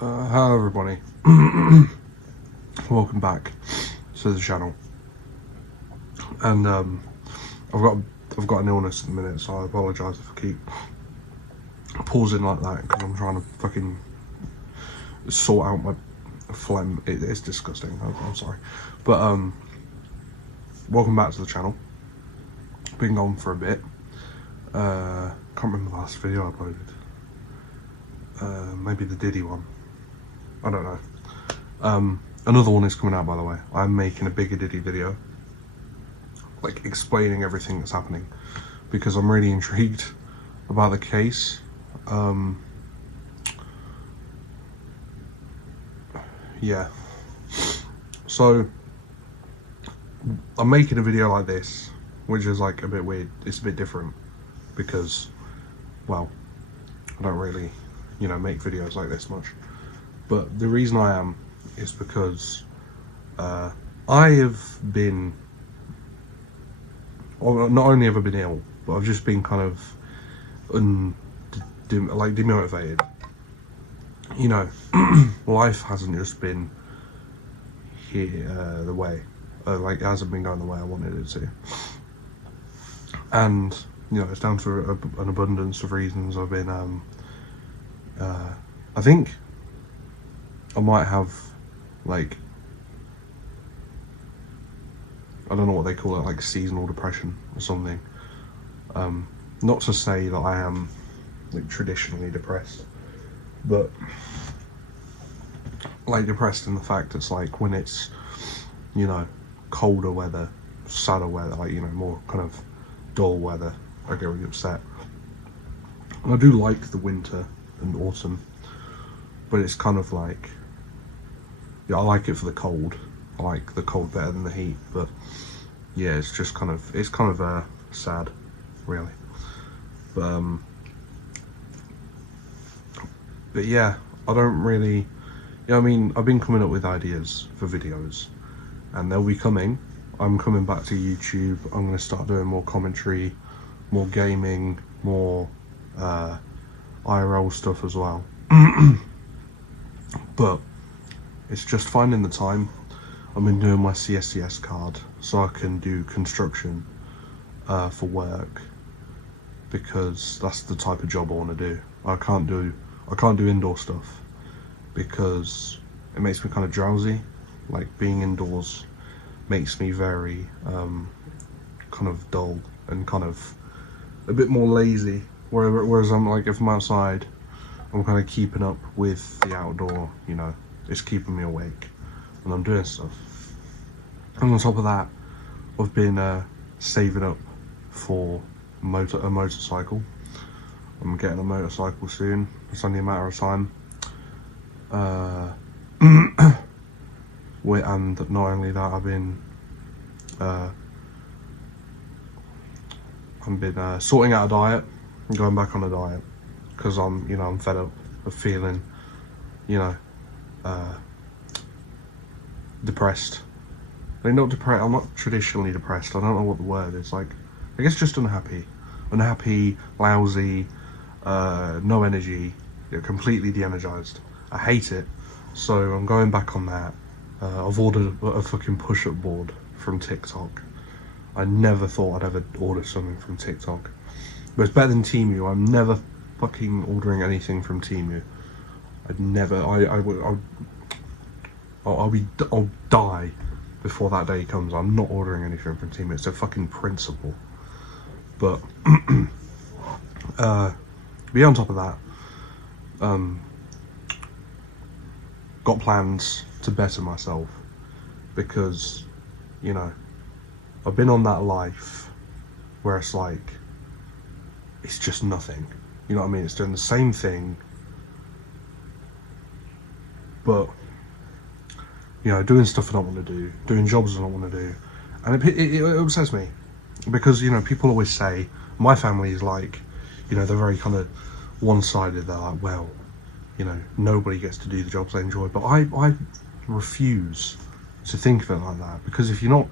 Hello everybody, welcome back to the channel. And I've got an illness at the minute, so I apologise if I keep pausing like that because I'm trying to fucking sort out my phlegm. It's disgusting. I'm sorry, but welcome back to the channel. Been gone for a bit. Can't remember the last video I uploaded. Maybe the Diddy one. I don't know. Another one is coming out, by the way. I'm making a bigger Diddy video, like explaining everything that's happening, because I'm really intrigued about the case. Yeah. So I'm making a video like this, which is like a bit weird. It's a bit different because, well, I don't really, make videos like this much. But the reason I am is because I have been, not only have I been ill, but I've just been kind of demotivated. Life hasn't just been here the way, it hasn't been going the way I wanted it to. And, it's down to an abundance of reasons. I've been, I think I might have, I don't know what they call it, like seasonal depression or something. Not to say that I am traditionally depressed, but depressed in the fact it's when it's, colder weather, sadder weather, more kind of dull weather, I get really upset. And I do like the winter and autumn, but it's kind of I like it for the cold. I like the cold better than the heat, but yeah, it's just kind of sad, really. But yeah, I don't really, I've been coming up with ideas for videos, and they'll be coming. I'm coming back to YouTube. I'm going to start doing more commentary, more gaming, more IRL stuff as well. But it's just finding the time. I've been doing my CSCS card so I can do construction for work, because that's the type of job I want to do. I can't do indoor stuff because it makes me kind of drowsy. Being indoors makes me very kind of dull and kind of a bit more lazy. Whereas I'm if I'm outside, I'm kind of keeping up with the outdoor, it's keeping me awake and I'm doing stuff. And on top of that, I've been saving up for a motorcycle. I'm getting a motorcycle soon. It's only a matter of time. And not only that, I've been sorting out a diet and going back on a diet, because I'm fed up of feeling, depressed. Not depressed. I'm not traditionally depressed. I don't know what the word is. I guess just unhappy, lousy, no energy, completely de-energized. I hate it. So I'm going back on that. I've ordered a fucking push-up board from TikTok. I never thought I'd ever order something from TikTok, but it's better than Temu. I'm never fucking ordering anything from Temu. I'd never. I'll die before that day comes. I'm not ordering anything from Temu. It's a fucking principle. But be on top of that. Got plans to better myself, because I've been on that life where it's it's just nothing, it's doing the same thing, but doing stuff I don't want to do, doing jobs I don't want to do, and it upsets me, because people always say, my family is they're very kind of one-sided. They're like, well, nobody gets to do the jobs they enjoy, but I refuse to think of it like that, because if you're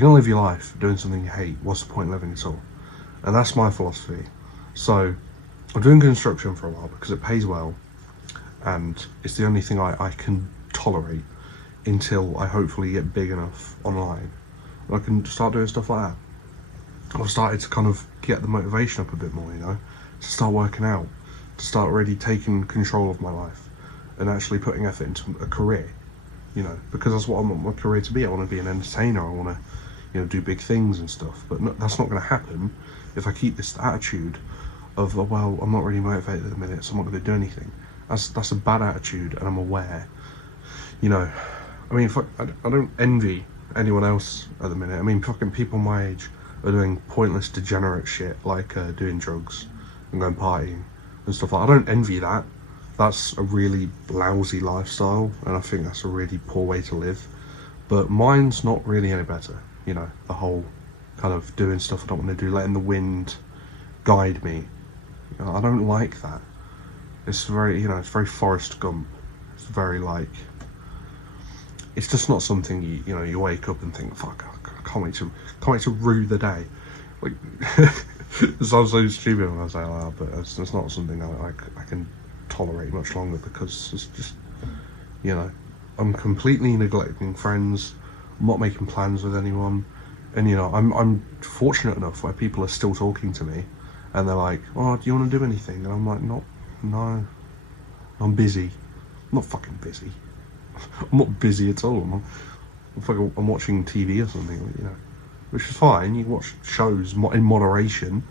gonna live your life doing something you hate, what's the point living at all? And that's my philosophy. So I'm doing construction for a while because it pays well, and it's the only thing I can tolerate until I hopefully get big enough online and I can start doing stuff like that. I've started to kind of get the motivation up a bit more, you know, to start working out, to start really taking control of my life and actually putting effort into a career, you know, because that's what I want my career to be. I want to be an entertainer. I want to, you know, do big things and stuff, but no, that's not going to happen if I keep this attitude of, oh, well, I'm not really motivated at the minute, so I'm not going to do anything. That's a bad attitude, and I'm aware, you know. I mean, I don't envy anyone else at the minute. I mean, fucking people my age are doing pointless, degenerate shit like doing drugs and going partying and stuff like that. I don't envy that. That's a really lousy lifestyle, and I think that's a really poor way to live. But mine's not really any better, you know, the whole kind of doing stuff I don't want to do, letting the wind guide me. You know, I don't like that. It's very, you know, it's very Forrest Gump. It's very like, it's just not something you know, you wake up and think, fuck, I can't wait to rue the day. Like, it sounds so stupid when I say that, but it's not something I can tolerate much longer, because it's just, you know, I'm completely neglecting friends. I'm not making plans with anyone, and you know, I'm fortunate enough where people are still talking to me, and they're like, "Oh, do you want to do anything?" And I'm like, no, I'm busy. I'm not fucking busy. I'm not busy at all. I'm watching TV or something, you know, which is fine. You watch shows in moderation,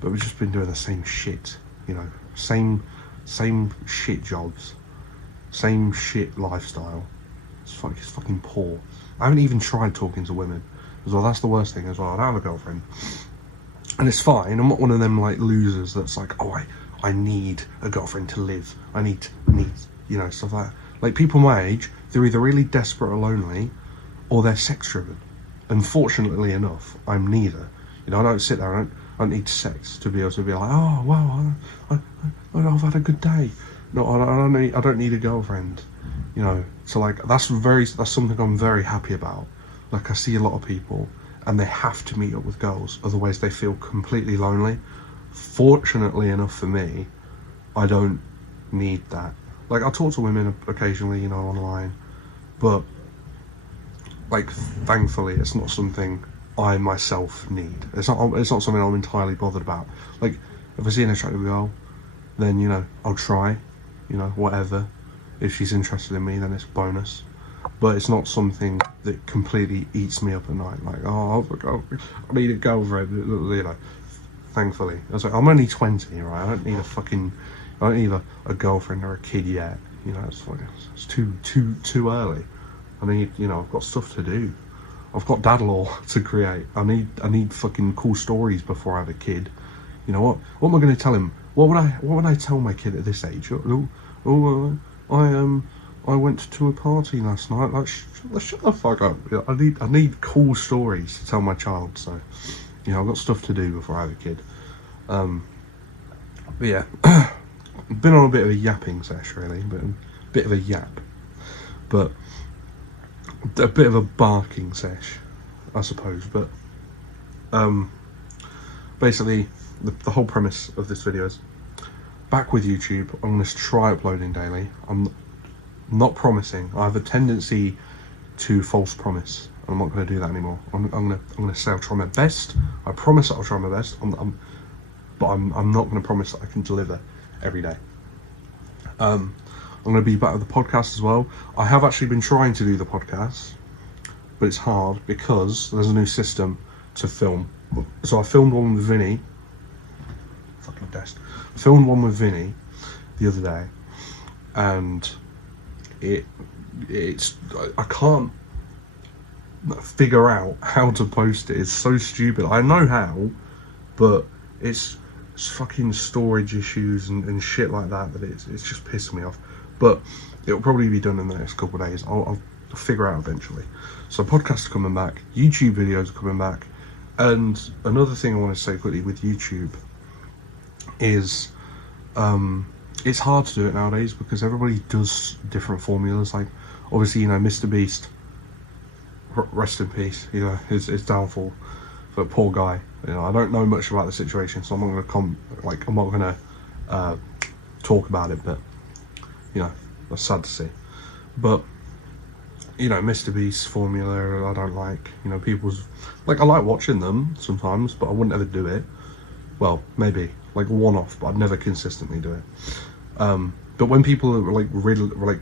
but we've just been doing the same shit, you know, same shit jobs, same shit lifestyle. It's fucking poor. I haven't even tried talking to women as well. That's the worst thing as well. I have a girlfriend, and it's fine. I'm not one of them like losers that's like, oh, I need a girlfriend to live. I need, you know, stuff like that. Like, people my age, they're either really desperate or lonely, or they're sex driven. Unfortunately enough, I'm neither. You know, I don't sit there, I don't need sex to be able to be like, oh wow, I've had a good day. No, I don't need a girlfriend. You know, so like that's something I'm very happy about. Like, I see a lot of people and they have to meet up with girls, otherwise they feel completely lonely. Fortunately enough for me, I don't need that. Like, I talk to women occasionally, you know, online, but like, thankfully it's not something I myself need. It's not something I'm entirely bothered about. Like, if I see an attractive girl, then, you know, I'll try, you know, whatever. If she's interested in me, then it's a bonus. But it's not something that completely eats me up at night. Like, oh, I need a girlfriend, you know. Thankfully, I was like, I'm only 20, right? I don't need a girlfriend or a kid yet. You know, it's too early. I need, you know, I've got stuff to do. I've got dad law to create. I need fucking cool stories before I have a kid. You know what? What am I going to tell him? What would I tell my kid at this age? I went to a party last night. Like, shut the fuck up. I need cool stories to tell my child. So, you know, I've got stuff to do before I have a kid. But yeah, I've been on a bit of a yapping sesh, really, but a bit of a yap, but a bit of a barking sesh, I suppose. But basically, the whole premise of this video is, back with YouTube. I'm going to try uploading daily. I'm not promising. I have a tendency to false promise. I'm not going to do that anymore. I'm going to say I'll try my best. I promise that I'll try my best. But I'm not going to promise that I can deliver every day. I'm going to be back with the podcast as well. I have actually been trying to do the podcast, but it's hard because there's a new system to film. So I filmed one with Vinny. Fucking desk. Filmed one with Vinny the other day, and it's I can't figure out how to post it. It's so stupid. I know how, but it's fucking storage issues and shit like that it's just pissing me off. But it'll probably be done in the next couple of days. I'll figure out eventually. So podcasts are coming back, YouTube videos are coming back, and another thing I want to say quickly with YouTube is it's hard to do it nowadays because everybody does different formulas. Like, obviously, you know, Mr. Beast, rest in peace, you know, his downfall, for poor guy. You know, I don't know much about the situation, so I'm not gonna talk about it. But You know, that's sad to see. But you know, Mr. Beast's formula, I don't like. You know, people's like, I like watching them sometimes, but I wouldn't ever do it. Well, maybe like one-off, but I'd never consistently do it. But when people are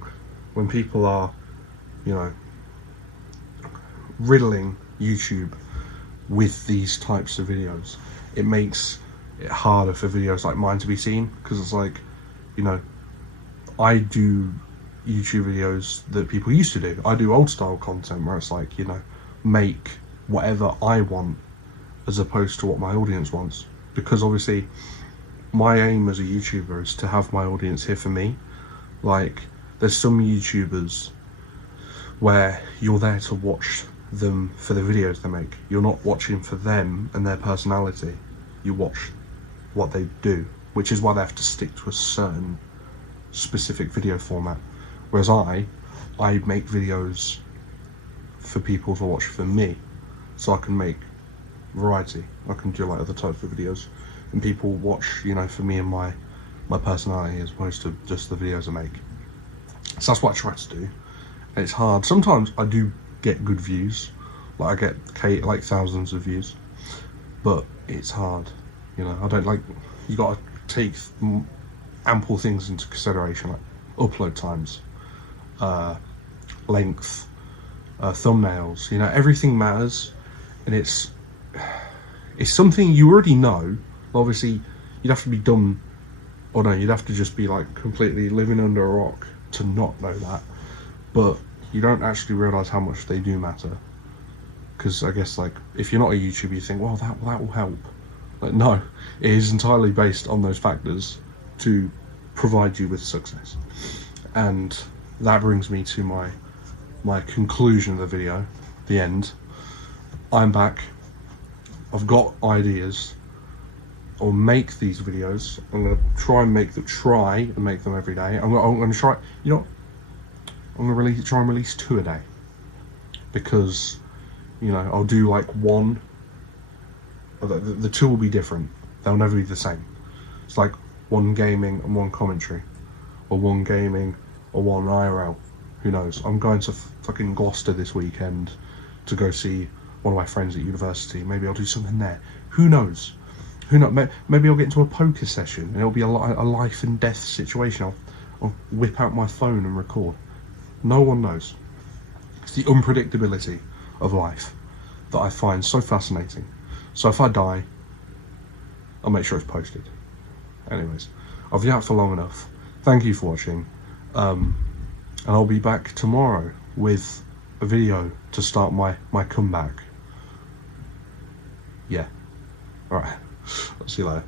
when people are, you know, riddling YouTube with these types of videos, it makes it harder for videos like mine to be seen, because it's like, you know, I do YouTube videos that people used to do. I do old style content where it's like, you know, make whatever I want as opposed to what my audience wants, because obviously my aim as a YouTuber is to have my audience here for me. Like, there's some YouTubers where you're there to watch them for the videos they make. You're not watching for them and their personality. You watch what they do, which is why they have to stick to a certain specific video format. Whereas I make videos for people to watch for me, so I can make variety. I can do like other types of videos, and people watch, you know, for me and my personality as opposed to just the videos I make. So that's what I try to do, and it's hard. Sometimes I do get good views, like I get like thousands of views, but it's hard. You know, I don't like. You got to take ample things into consideration, like upload times, length, thumbnails. You know, everything matters, and it's something you already know. Obviously, you'd have to be dumb, or no, you'd have to just be like completely living under a rock to not know that. But you don't actually realise how much they do matter. Because I guess, like, if you're not a YouTuber, you think, well, that will help. Like, no, it is entirely based on those factors to provide you with success. And that brings me to my conclusion of the video, the end. I'm back. I've got ideas. I'll make these videos. I'm gonna try and make them every day. I'm gonna try. You know, I'm gonna try and release 2 a day, because, you know, I'll do like one. The 2 will be different. They'll never be the same. It's like one gaming and one commentary, or one gaming or one IRL. Who knows? I'm going to fucking Gloucester this weekend to go see one of my friends at university. Maybe I'll do something there. Who knows? Who knows? Maybe I'll get into a poker session and it'll be a life and death situation. I'll whip out my phone and record. No one knows. It's the unpredictability of life that I find so fascinating. So if I die, I'll make sure it's posted. Anyways, I've been out for long enough. Thank you for watching. And I'll be back tomorrow with a video to start my comeback. Yeah. Alright. I'll see you later.